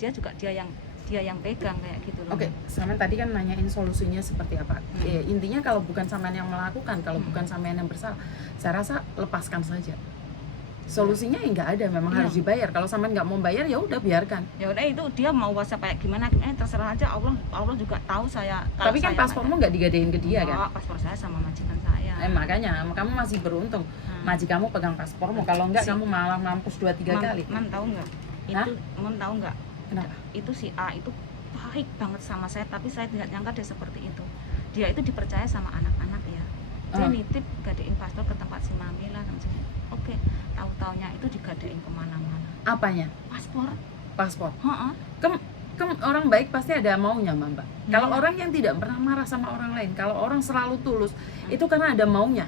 dia juga dia yang pegang kayak gitu loh. Oke, Samen tadi kan nanyain solusinya seperti apa. Intinya kalau bukan Samen yang melakukan, kalau bukan Samen yang bersalah, saya rasa lepaskan saja. Solusinya ya nggak ada, memang harus dibayar. Kalau Samen nggak mau bayar ya udah biarkan. Ya udah, itu dia mau WhatsApp kayak gimana terserah aja. Allah juga tahu saya. Tapi kan paspormu nggak digadein ke dia kan? Paspor saya sama majikan saya. Makanya kamu masih beruntung. Majikanmu pegang paspormu. Kalau enggak kamu malah mampus 2-3 kali. Mam tahu nggak? Itu Mam tahu nggak? Kenapa? Itu si A itu baik banget sama saya, tapi saya tidak nyangka dia seperti itu. Dia itu dipercaya sama anak-anak ya. Dia nitip gadein paspor ke tempat si Mami lah. Oke, tahu-taunya itu digadein kemana-mana. Apanya? Paspor. Orang baik pasti ada maunya, Mbak. Kalau orang yang tidak pernah marah sama orang lain, kalau orang selalu tulus, itu karena ada maunya.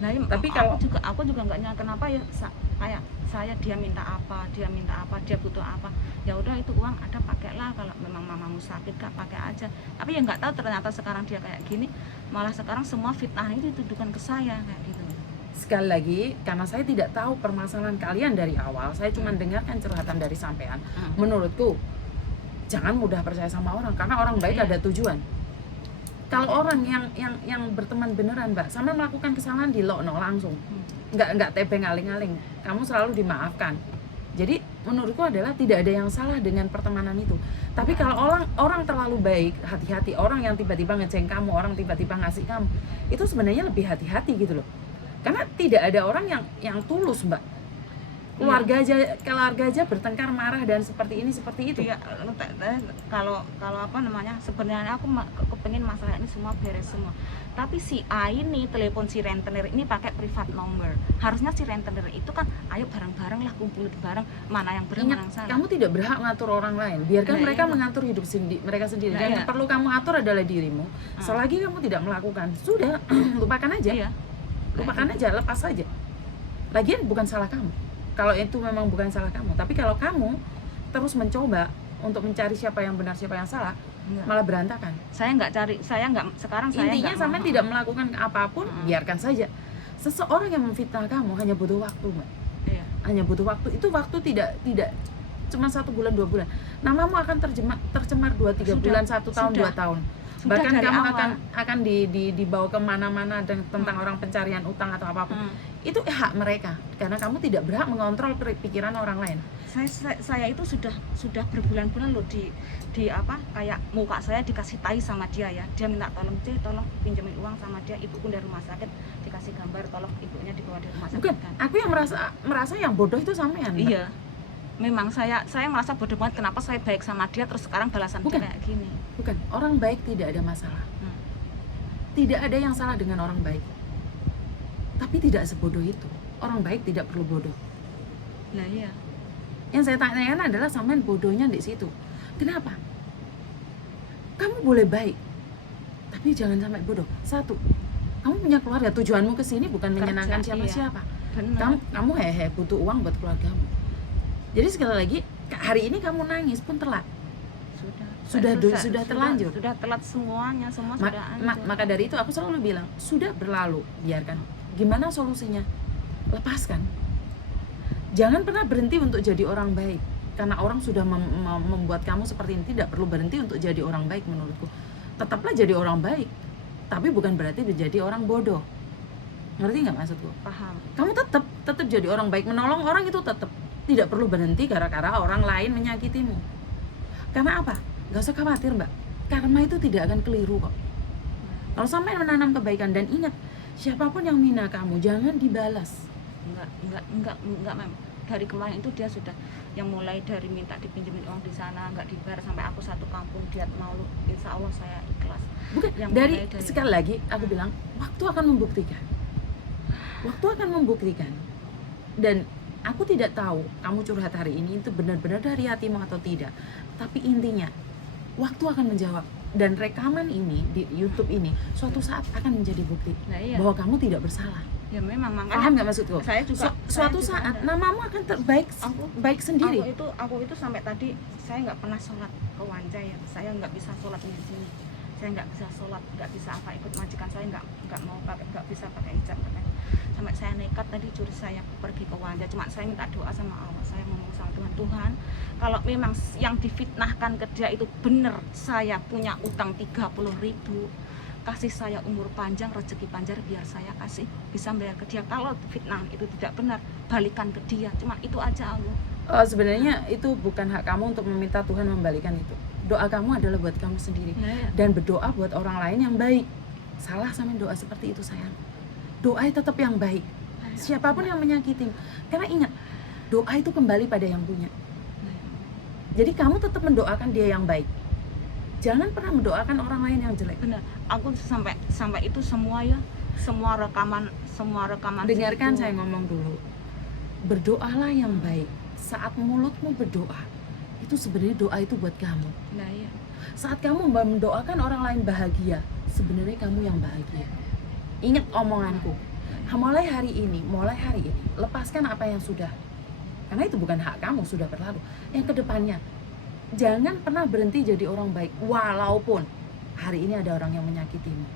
Nah, tapi kalau aku juga nggak nyangka kenapa ya, kayak saya dia minta apa, dia butuh apa, ya udah itu uang ada pakailah, kalau memang mamamu sakit Kak pakai aja. Tapi ya nggak tahu ternyata sekarang dia kayak gini, malah sekarang semua fitnah itu dituduhkan ke saya kayak gitu. Sekali lagi, karena saya tidak tahu permasalahan kalian dari awal, saya cuma dengarkan curhatan dari sampean. Menurutku, jangan mudah percaya sama orang, karena orang baik ada tujuan. Kalau orang yang berteman beneran, Mbak, sama melakukan kesalahan di lokno langsung, nggak tebeng aling-aling, kamu selalu dimaafkan. Jadi menurutku adalah tidak ada yang salah dengan pertemanan itu. Tapi kalau orang terlalu baik, hati-hati. Orang yang tiba-tiba ngeceng kamu, orang tiba-tiba ngasih kamu, itu sebenarnya lebih hati-hati gitu loh. Karena tidak ada orang yang tulus, Mbak. Keluarga aja bertengkar, marah dan seperti itu. Iya, kalau apa namanya, sebenarnya aku kepengen masalah ini semua beres semua. Tapi si A ini telepon si rentenir ini pakai privat number. Harusnya si rentenir itu kan ayo bareng-bareng lah, kumpul bareng, mana yang benar mana yang salah. Kamu tidak berhak mengatur orang lain. Biarkan mereka mengatur hidup mereka sendiri. Yang perlu kamu atur adalah dirimu. Selagi kamu tidak melakukan, sudah lupakan aja. Lupakan aja, lepas aja. Lagian bukan salah kamu. Kalau itu memang bukan salah kamu, tapi kalau kamu terus mencoba untuk mencari siapa yang benar siapa yang salah, malah berantakan. Intinya sampai tidak melakukan apapun, biarkan saja. Seseorang yang memfitnah kamu hanya butuh waktu, Mbak. Hanya butuh waktu. Itu waktu tidak cuma 1 bulan 2 bulan. Namamu akan tercemar 2-3 bulan, 1 tahun 2 tahun. Bahkan kamu akan dibawa kemana-mana tentang orang pencarian utang atau apapun. Itu hak mereka, karena kamu tidak berhak mengontrol pikiran orang lain. Saya itu sudah berbulan-bulan loh di apa, kayak muka saya dikasih tai sama dia ya. Dia minta tolong pinjemin uang sama dia, ibuku dari rumah sakit, dikasih gambar tolong ibunya dibawa dari rumah sakit. Bukan, aku yang merasa yang bodoh itu sampean. Iya. Memang saya merasa bodoh banget, kenapa saya baik sama dia terus sekarang balasan dia kayak gini. Bukan, orang baik tidak ada masalah. Tidak ada yang salah dengan orang baik. Tapi tidak sebodoh itu. Orang baik tidak perlu bodoh. Nah iya. Yang saya tanyakan adalah sampean bodohnya di situ. Kenapa? Kamu boleh baik, tapi jangan sampai bodoh. 1, kamu punya keluarga, tujuanmu ke sini bukan menyenangkan siapa-siapa. Kamu butuh uang buat keluargamu. Jadi sekali lagi, hari ini kamu nangis pun telat. Sudah terlanjur. Sudah telat semuanya, semua sudah hancur. Maka dari itu aku selalu bilang, sudah berlalu, biarkan. Gimana solusinya? Lepaskan. Jangan pernah berhenti untuk jadi orang baik. Karena orang sudah membuat kamu seperti ini, tidak perlu berhenti untuk jadi orang baik menurutku. Tetaplah jadi orang baik, tapi bukan berarti menjadi orang bodoh. Ngerti nggak maksudku? Paham. Kamu tetap jadi orang baik, menolong orang itu tetap. Tidak perlu berhenti gara-gara orang lain menyakitimu. Karena apa? Gak usah khawatir, Mbak. Karma itu tidak akan keliru kok. Kalau sampai menanam kebaikan, dan ingat, siapapun yang menghina kamu jangan dibalas. Enggak, Mem. Dari kemarin itu dia sudah yang mulai dari minta dipinjemin uang di sana, enggak dibayar, sampai aku satu kampung dia mau, insya Allah saya ikhlas. Bukan, dari sekali lagi aku bilang, waktu akan membuktikan. Waktu akan membuktikan. Dan aku tidak tahu kamu curhat hari ini itu benar-benar dari hatimu atau tidak. Tapi intinya, waktu akan menjawab. Dan rekaman ini di YouTube ini suatu saat akan menjadi bukti bahwa kamu tidak bersalah. Ya memang, makanya. Paham nggak maksudku? Saya juga. Suatu saat namamu akan baik sendiri. Aku itu sampai tadi saya nggak pernah sholat ke Wanjai ya. Saya nggak bisa sholat di sini. Saya nggak bisa sholat, nggak bisa apa, ikut majikan saya nggak mau pakai, nggak bisa pakai hijab katanya. sampai saya nekat tadi curi saya pergi ke Wanja. Cuma saya minta doa sama Allah, saya ngomong sama Tuhan, Tuhan kalau memang yang difitnahkan ke dia itu benar, saya punya utang 30.000, kasih saya umur panjang, rezeki panjang, biar saya kasih bisa bayar ke dia. Kalau fitnah itu tidak benar, balikan ke dia. Cuma itu aja Allah. Sebenarnya itu bukan hak kamu untuk meminta Tuhan membalikan itu. Doa kamu adalah buat kamu sendiri, dan berdoa buat orang lain yang baik. Salah sama doa seperti itu sayang. Doa tetap yang baik, siapapun yang menyakitin. Karena ingat, doa itu kembali pada yang punya. Jadi kamu tetap mendoakan dia yang baik. Jangan pernah mendoakan orang lain yang jelek. Benar. Aku sampai itu semua ya, semua rekaman Dengarkan situ. saya ngomong dulu. Berdoalah yang baik. Saat mulutmu berdoa, itu sebenarnya doa itu buat kamu. Nah, iya. Saat kamu mendoakan orang lain bahagia, sebenarnya kamu yang bahagia. Ingat omonganku. Mulai hari ini, lepaskan apa yang sudah. Karena itu bukan hak kamu, sudah berlalu. Yang kedepannya, jangan pernah berhenti jadi orang baik, walaupun hari ini ada orang yang menyakitimu.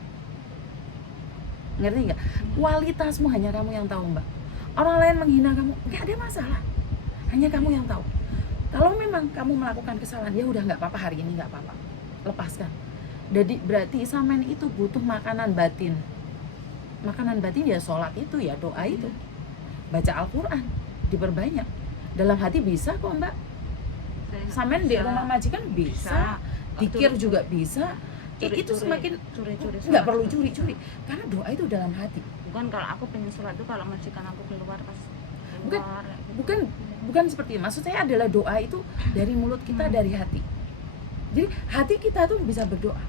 Ngerti nggak? Kualitasmu hanya kamu yang tahu, Mbak. Orang lain menghina kamu, nggak ada masalah. Hanya kamu yang tahu. Kalau memang kamu melakukan kesalahan, ya udah nggak apa-apa, hari ini nggak apa-apa, lepaskan. Jadi berarti Samen itu butuh makanan batin. Makanan batin ya sholat itu, ya doa itu, baca Al-Quran, diperbanyak. Dalam hati bisa kok, Mbak. Samen di rumah majikan bisa, dikir juga bisa. Itu semakin curi-curi, nggak perlu curi-curi, karena doa itu dalam hati. Bukan kalau aku pengen sholat itu kalau majikan aku keluar pas Bukan, keluar, gitu. bukan seperti itu. Maksud saya adalah doa itu dari mulut kita, dari hati. Jadi hati kita tuh bisa berdoa.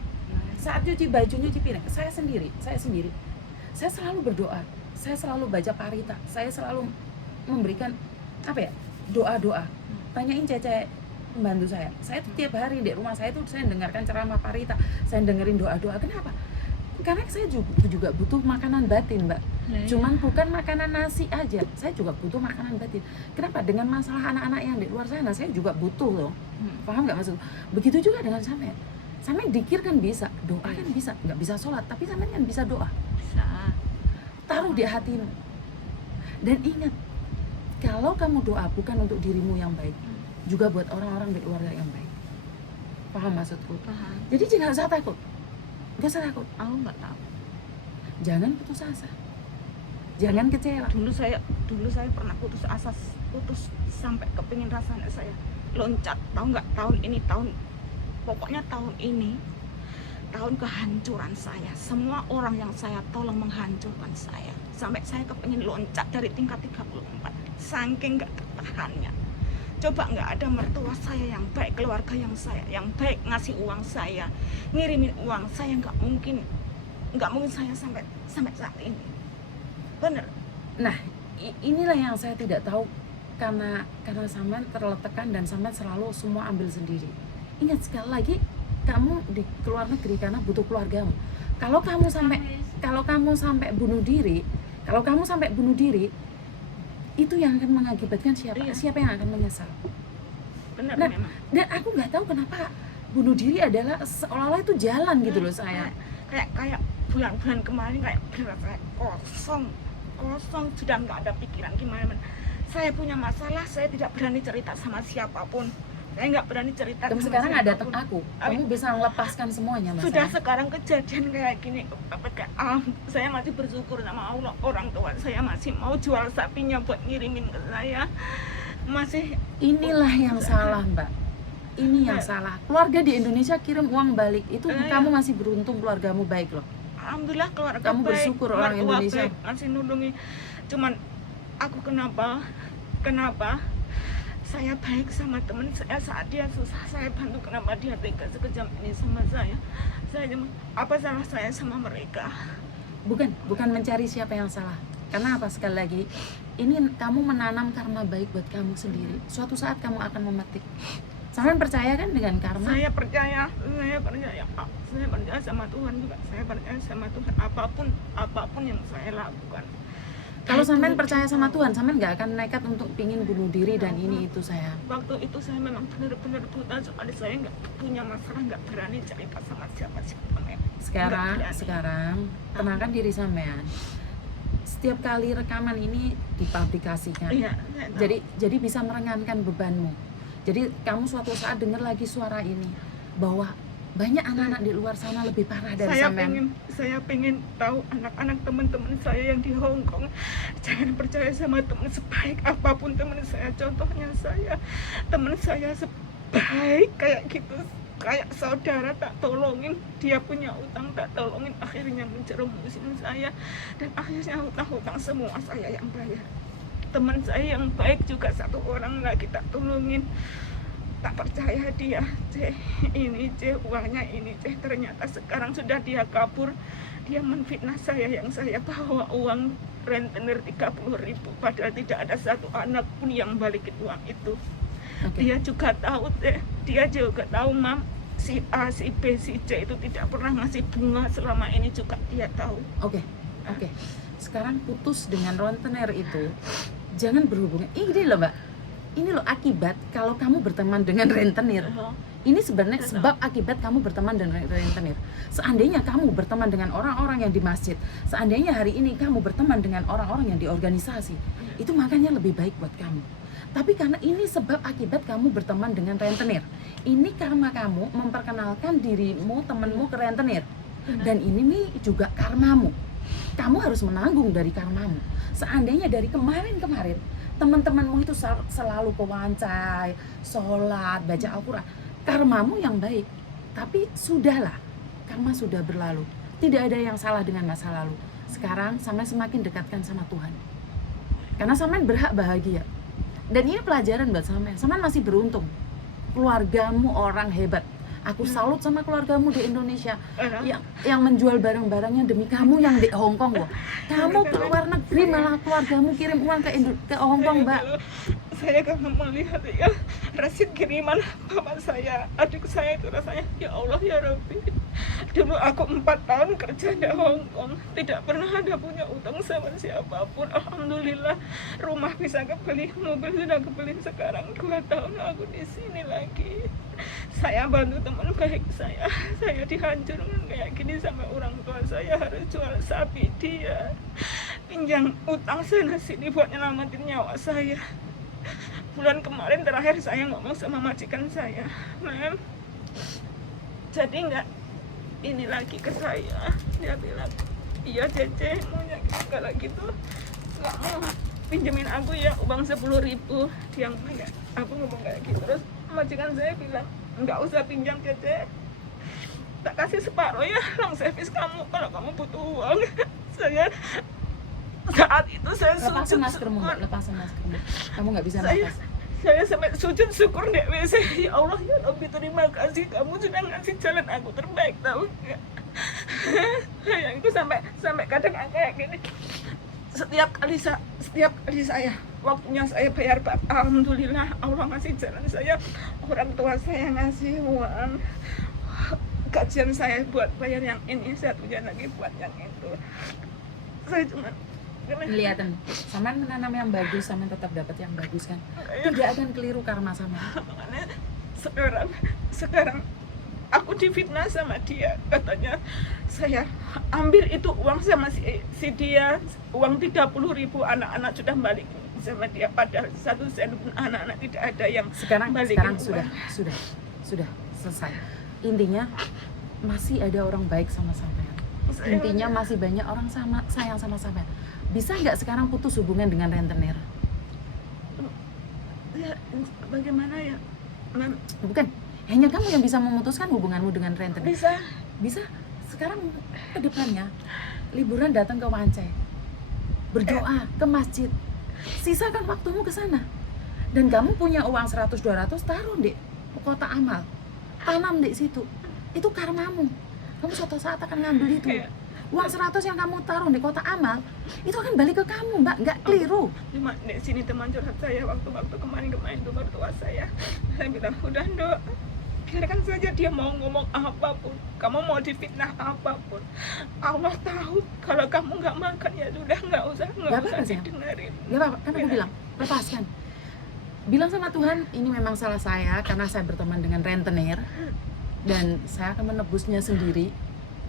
Saat cuci baju, nyuci piring, saya sendiri, saya selalu berdoa, saya selalu baca parita, saya selalu memberikan apa ya, doa-doa. Tanyain Cece, pembantu saya tuh tiap hari di rumah saya tuh saya dengarkan ceramah parita, saya dengerin doa-doa. Kenapa? Karena saya juga butuh makanan batin, Mbak. Cuman bukan makanan nasi aja, saya juga butuh makanan batin. Kenapa? Dengan masalah anak-anak yang di luar sana, saya juga butuh loh. Paham nggak maksud? Begitu juga dengan Samen. Samen dikir kan bisa, doa kan bisa. Nggak bisa sholat, tapi Samen kan bisa doa. Bisa. Taruh di hatimu. Dan ingat, kalau kamu doa bukan untuk dirimu yang baik, juga buat orang-orang di keluarga yang baik. Paham maksudku? Paham. Jadi jangan usah takut. Nggak usah takut. Aku nggak tahu. Jangan putus asa. Jangan kecewa. Dulu saya pernah putus asa, sampai kepingin rasanya saya loncat. Tahu nggak, pokoknya tahun ini tahun kehancuran saya. Semua orang yang saya tolong menghancurkan saya. Sampai saya kepingin loncat dari tingkat 34. Saking nggak tertahannya. Coba nggak ada mertua saya yang baik, keluarga yang baik ngasih uang saya, ngirimin uang saya, nggak mungkin saya sampai saat ini. Bener. Nah, inilah yang saya tidak tahu, karena Samen terletekan dan Samen selalu semua ambil sendiri. Ingat sekali lagi, kamu di keluar negeri karena butuh keluargamu. Kalau kamu sampai bunuh diri, itu yang akan mengakibatkan siapa? Iya. Siapa yang akan menyesal? Bener Nah, memang. dan aku nggak tahu kenapa bunuh diri adalah seolah-olah itu jalan gitu loh saya. Kayak bulan-bulan kemarin kayak bener-bener kosong, sudah nggak ada pikiran gimana. Saya punya masalah, saya tidak berani cerita sama siapapun. Saya nggak berani cerita. Kamu sama sekarang ada siapapun. aku, kamu bisa melepaskan semuanya, Mas. Sudah sekarang kejadian kayak gini, saya masih bersyukur sama Allah. Orang tua saya masih mau jual sapinya buat ngirimin ke saya. Masih. Inilah yang salah, Mbak. Ini yang salah. Keluarga di Indonesia kirim uang balik, itu kamu masih beruntung, keluargamu baik loh. Alhamdulillah keluarga Kamu baik, bersyukur orang mertua Indonesia. baik, masih nulungi. Cuman aku kenapa saya baik sama teman saya saat dia susah, saya bantu. Kenapa dia tega sekejam ini sama saya? Saya cuma, apa salah saya sama mereka? Bukan mencari siapa yang salah. Karena apa, sekali lagi, ini kamu menanam karma baik buat kamu sendiri. Suatu saat kamu akan memetik. Samen percaya kan dengan karma? Saya percaya Pak. Saya percaya sama Tuhan juga. Saya percaya sama Tuhan, apapun yang saya lakukan. Kalau Samen percaya sama Tuhan, Samen nggak akan nekat untuk pingin bunuh diri dan ini itu sayang. Waktu itu saya memang benar-benar buta, soalnya saya nggak punya masalah, nggak berani cerita sama siapa-siapa. Sekarang tenangkan diri Samen. setiap kali rekaman ini dipublikasikan. Iya, saya tahu. Jadi bisa meringankan bebanmu. Jadi kamu suatu saat dengar lagi suara ini bahwa banyak anak-anak di luar sana lebih parah dari sampean. Saya pengen tahu anak-anak teman-teman saya yang di Hong Kong. Jangan percaya sama teman sebaik apapun teman saya. Contohnya teman saya sebaik kayak gitu, kayak saudara tak tolongin, dia punya utang tak tolongin, akhirnya menjerumusin saya dan akhirnya hutang-hutang semua saya yang bayar. Teman saya yang baik juga satu orang lagi tak tolongin, tak percaya dia, uangnya ini, ternyata sekarang sudah dia kabur. Dia menfitnah saya yang saya bawa uang rentenir 30.000, padahal tidak ada satu anak pun yang balikin uang itu. Dia juga tahu Mam, si A, si B, si C itu tidak pernah ngasih bunga selama ini juga dia tahu. Oke. Sekarang putus dengan rentenir itu, jangan berhubungan. Ini loh Mbak, ini loh akibat kalau kamu berteman dengan rentenir. Ini sebenarnya sebab akibat kamu berteman dengan rentenir. Seandainya kamu berteman dengan orang-orang yang di masjid, seandainya hari ini kamu berteman dengan orang-orang yang di organisasi, itu makanya lebih baik buat kamu. Tapi karena ini sebab akibat kamu berteman dengan rentenir, ini karma kamu memperkenalkan dirimu, temenmu ke rentenir. Dan ini nih juga karmamu. Kamu harus menanggung dari karmamu. Seandainya dari kemarin-kemarin teman-temanmu itu selalu ke wancai, sholat, baca Al-Quran, karmamu yang baik. Tapi sudahlah, karma sudah berlalu. Tidak ada yang salah dengan masa lalu. Sekarang sampai semakin dekatkan sama Tuhan. Karena sampean berhak bahagia. Dan ini pelajaran buat sampean. Sampean masih beruntung. Keluargamu orang hebat. Aku salut sama keluargamu di Indonesia yang menjual barang-barangnya demi kamu yang di Hong Kong loh. Kamu ke luar negeri malah keluargamu kirim uang ke Hong Kong, Mbak. Saya kalau melihat ya Rasid kiriman bapak saya, adik saya itu rasanya ya Allah ya Rabbi. Dulu aku 4 tahun kerja di Hong Kong, tidak pernah ada punya utang sama siapapun. Alhamdulillah rumah bisa kebeli, mobil sudah kebeli. Sekarang 2 tahun aku di sini lagi. Saya bantu teman baik saya dihancurkan kayak gini sama orang tua saya, harus jual sapi dia, pinjam utang sana sini buat nyelamatin nyawa saya. Bulan kemarin terakhir saya ngomong sama majikan saya, Mem, jadi nggak ini lagi ke saya. Dia bilang, iya Cece, maunya kalau gitu nggak mau pinjemin aku ya uang 10.000. Dia enggak, aku ngomong kayak gitu. Terus majikan saya bilang, nggak usah pinjam Cece, tak kasih separuh ya long service kamu kalau kamu butuh uang. Saya saat itu saya lepasin maskermu, kamu nggak bisa nafas. Saya sampai sujud syukur di WC. Ya Allah ya Rabbi, terima kasih kamu sudah ngasih jalan aku terbaik, tahu nggak? Yang itu sampai kadang kayak gini. Setiap kali saya waktunya saya bayar, alhamdulillah Allah ngasih jalan saya. Orang tua saya ngasih uang, gajian saya buat bayar yang ini, saya punya lagi buat yang itu. Saya cuma kelihatan sama menanam yang bagus, sama tetap dapat yang bagus kan, tidak akan keliru karma sama. Sekarang aku difitnah sama dia, katanya saya ambil itu uang sama si dia, uang 30.000, anak-anak sudah balik sama dia, padahal 1 sen pun anak-anak tidak ada yang sekarang balikin. sudah selesai. Intinya masih ada orang baik sama sampean. Intinya masih banyak orang sayang sama sampean. Bisa nggak sekarang putus hubungan dengan rentenir? Ya, bagaimana ya, Mem? Bukan hanya kamu yang bisa memutuskan hubunganmu dengan rentenir. Bisa. Sekarang ke depannya liburan datang ke Wancai, berdoa ke masjid, sisakan waktumu ke sana. Dan kamu punya uang 100-200, taruh di kota amal, tanam di situ. Itu karmamu. Kamu suatu saat akan ngambil itu. Uang 100 yang kamu taruh di kota amal itu akan balik ke kamu, Mbak, nggak keliru. Cuma di sini teman curhat saya waktu kemarin itu mertua saya bilang, udah Ndok, biarkan saja dia mau ngomong apapun, kamu mau difitnah apapun, Allah tahu kalau kamu nggak makan ya sudah, nggak usah didengarin. Nggak apa-apa, kan aku bilang lepaskan, bilang sama Tuhan, ini memang salah saya karena saya berteman dengan rentenir dan saya akan menebusnya sendiri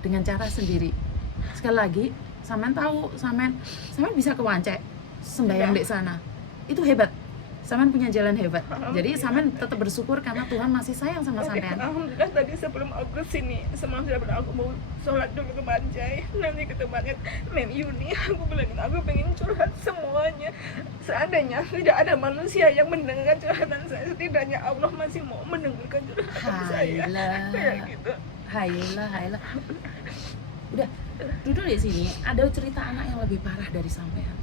dengan cara sendiri. Sekali lagi, Sampean tahu, sampean bisa ke Wancek sembahyang di sana. Itu hebat. Sampean punya jalan hebat. Jadi sampean tetap bersyukur karena Tuhan masih sayang sama sampean. Alhamdulillah tadi sebelum aku kesini, sebelum aku mau sholat dulu ke Banjai, nanti ke tempatnya Mem Yuni, aku bilangin aku pengen curhat semuanya. Seandainya tidak ada manusia yang mendengarkan curhatan saya, setidaknya Allah masih mau mendengarkan curhatan saya. Kayak gitu. Hailah. Udah, duduk di sini. Ada cerita anak yang lebih parah dari sampean.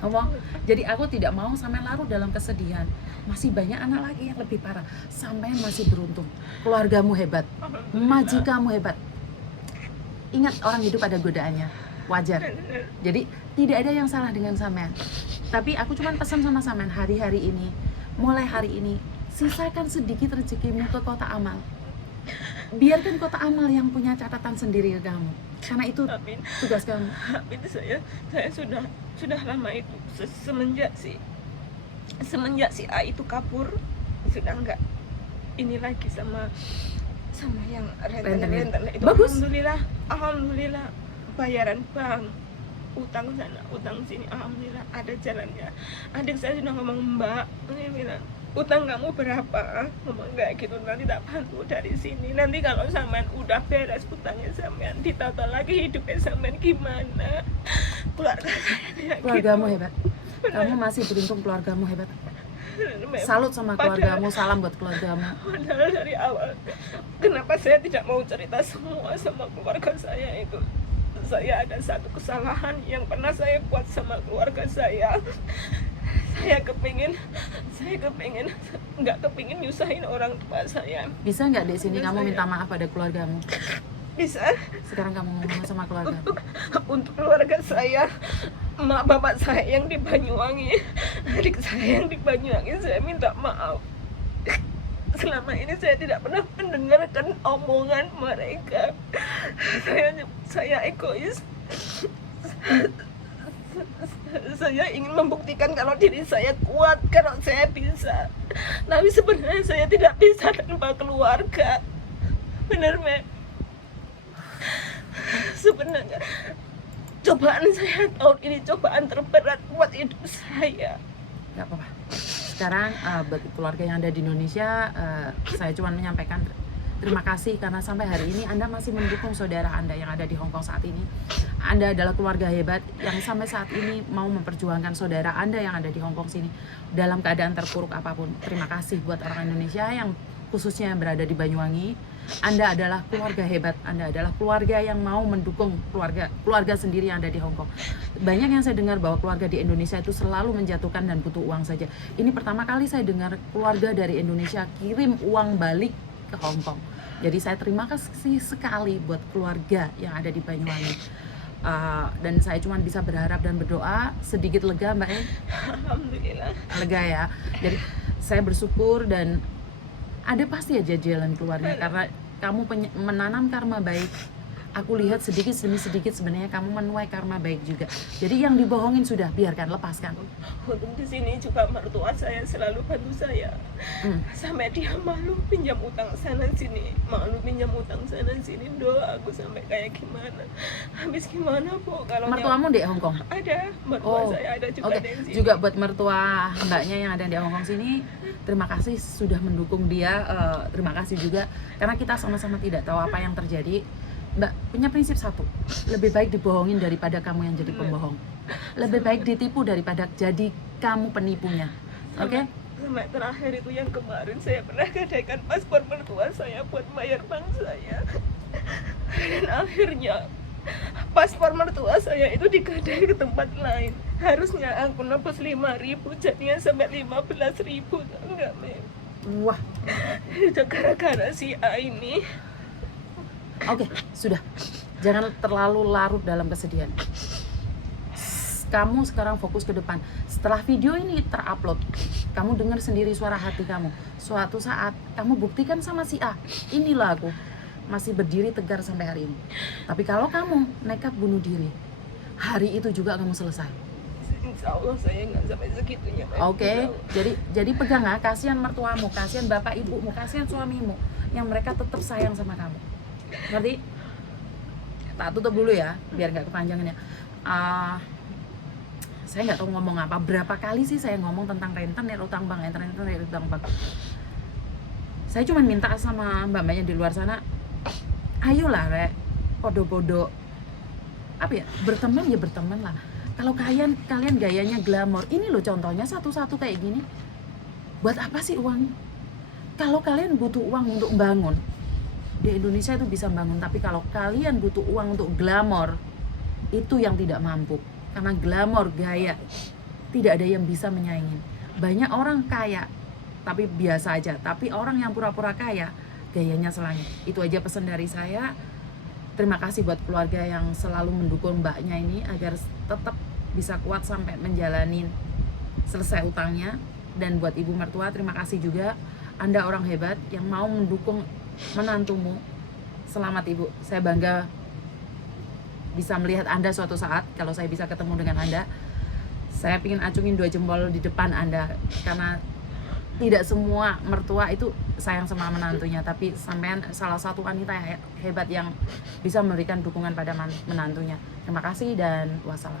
Ngomong, jadi aku tidak mau sampai larut dalam kesedihan. Masih banyak anak lagi yang lebih parah. Sampean masih beruntung. Keluargamu hebat, majikanmu hebat. Ingat, orang hidup ada godaannya, wajar. Jadi tidak ada yang salah dengan sampean. Tapi aku cuma pesan sama sampean, hari-hari ini, mulai hari ini, sisakan sedikit rezekimu ke kota amal. Biarkan kota amal yang punya catatan sendiri ke kamu. Karena itu Amin. tugas kamu. Amin. Saya sudah lama itu semenjak si A itu kabur, sudah enggak ini lagi sama yang rentenir itu. Bagus. Alhamdulillah bayaran bank, utang sana utang sini, alhamdulillah ada jalannya. Adik saya sudah ngomong, Mbak, dia bilang, utang kamu berapa? Ngomong kayak gitu, nanti tak bantu dari sini. Nanti kalau sampean udah beres utangnya sampean, ditata lagi hidupnya sampean gimana? Keluargamu hebat. Kamu masih beruntung, keluargamu hebat. Salut sama keluargamu, salam buat keluargamu. Padahal dari awal, kenapa saya tidak mau cerita semua sama keluarga saya itu? Saya ada satu kesalahan yang pernah saya buat sama keluarga saya. Saya kepingin nggak kepingin nyusahin orang tua saya. Bisa nggak di sini kamu minta maaf pada keluargamu? Bisa. Sekarang kamu ngomong sama keluarga. Untuk keluarga saya, emak bapak saya yang di Banyuwangi, adik saya yang di Banyuwangi, saya minta maaf. Selama ini saya tidak pernah mendengarkan omongan mereka. Saya egois. Saya ingin membuktikan kalau diri saya kuat, kalau saya bisa. Tapi sebenarnya saya tidak bisa tanpa keluarga. Benar, Mek? Sebenarnya cobaan saya tahun ini cobaan terberat buat hidup saya. Gak apa-apa. Sekarang buat keluarga yang ada di Indonesia, saya cuma menyampaikan terima kasih karena sampai hari ini Anda masih mendukung saudara Anda yang ada di Hong Kong saat ini. Anda adalah keluarga hebat yang sampai saat ini mau memperjuangkan saudara Anda yang ada di Hong Kong sini dalam keadaan terpuruk apapun. Terima kasih buat orang Indonesia yang khususnya yang berada di Banyuwangi. Anda adalah keluarga hebat, Anda adalah keluarga yang mau mendukung keluarga sendiri yang ada di Hong Kong. Banyak yang saya dengar bahwa keluarga di Indonesia itu selalu menjatuhkan dan butuh uang saja. Ini pertama kali saya dengar keluarga dari Indonesia kirim uang balik ke Hong Kong. Jadi saya terima kasih sekali buat keluarga yang ada di Banyuwangi. Dan saya cuma bisa berharap dan berdoa sedikit lega, Mbak. Alhamdulillah. Lega ya. Jadi saya bersyukur dan ada pasti aja jalan keluarnya karena kamu menanam karma baik. Aku lihat sedikit demi sedikit sebenarnya kamu menuai karma baik juga. Jadi yang dibohongin sudah, biarkan, lepaskan. Untuk di sini juga mertua saya selalu bantu saya. Sampai dia malu pinjam utang sana sini, doa aku sampai kayak gimana. Habis gimana, Bu? Kalau mertuamu di Hong Kong? Ada, mertua saya ada juga di sini. Juga buat mertua mbaknya yang ada di Hong Kong sini, terima kasih sudah mendukung dia. Terima kasih juga karena kita sama-sama tidak tahu apa yang terjadi. Mbak punya prinsip satu, lebih baik dibohongin daripada kamu yang jadi pembohong. Lebih baik ditipu daripada jadi kamu penipunya. Oke? Sampai terakhir itu yang kemarin saya pernah gadaikan paspor mertua saya buat bayar bank saya. Dan akhirnya paspor mertua saya itu digadai ke tempat lain. Harusnya aku nebus 5.000, jadinya sampai 15.000. Enggak, Mem. Wah. Itu gara-gara si A ini. Oke, sudah. Jangan terlalu larut dalam kesedihan. Kamu sekarang fokus ke depan. Setelah video ini terupload, kamu dengar sendiri suara hati kamu. Suatu saat kamu buktikan sama si A, inilah aku masih berdiri tegar sampai hari ini. Tapi kalau kamu nekat bunuh diri, hari itu juga kamu selesai. Insya Allah saya nggak sampai segitunya. Oke, jadi pegang ya, kasihan mertuamu, kasihan bapak ibumu, kasihan suamimu, yang mereka tetap sayang sama kamu. Ngerti? Tak tutup dulu ya, biar nggak kepanjangan ya. Ah, saya nggak tahu ngomong apa. Berapa kali sih saya ngomong tentang rentenir utang bank, rentenir utang bank. Saya cuma minta sama mbak-mbaknya di luar sana, ayolah rek, podo-podo apa ya, berteman ya berteman lah. Kalau kalian gayanya glamor, ini loh contohnya satu-satu kayak gini. Buat apa sih uang? Kalau kalian butuh uang untuk bangun, di Indonesia itu bisa bangun. Tapi kalau kalian butuh uang untuk glamor, itu yang tidak mampu. Karena glamor, gaya, tidak ada yang bisa menyaingin. Banyak orang kaya tapi biasa aja, tapi orang yang pura-pura kaya gayanya selangit. Itu aja pesan dari saya. Terima kasih buat keluarga yang selalu mendukung mbaknya ini agar tetap bisa kuat sampai menjalani selesai utangnya. Dan buat ibu mertua, terima kasih juga, Anda orang hebat yang mau mendukung menantumu. Selamat ibu, saya bangga bisa melihat Anda suatu saat. Kalau saya bisa ketemu dengan Anda, saya ingin acungin 2 jempol di depan Anda, karena tidak semua mertua itu sayang sama menantunya, tapi sampean salah satu wanita hebat yang bisa memberikan dukungan pada menantunya. Terima kasih dan wassalam.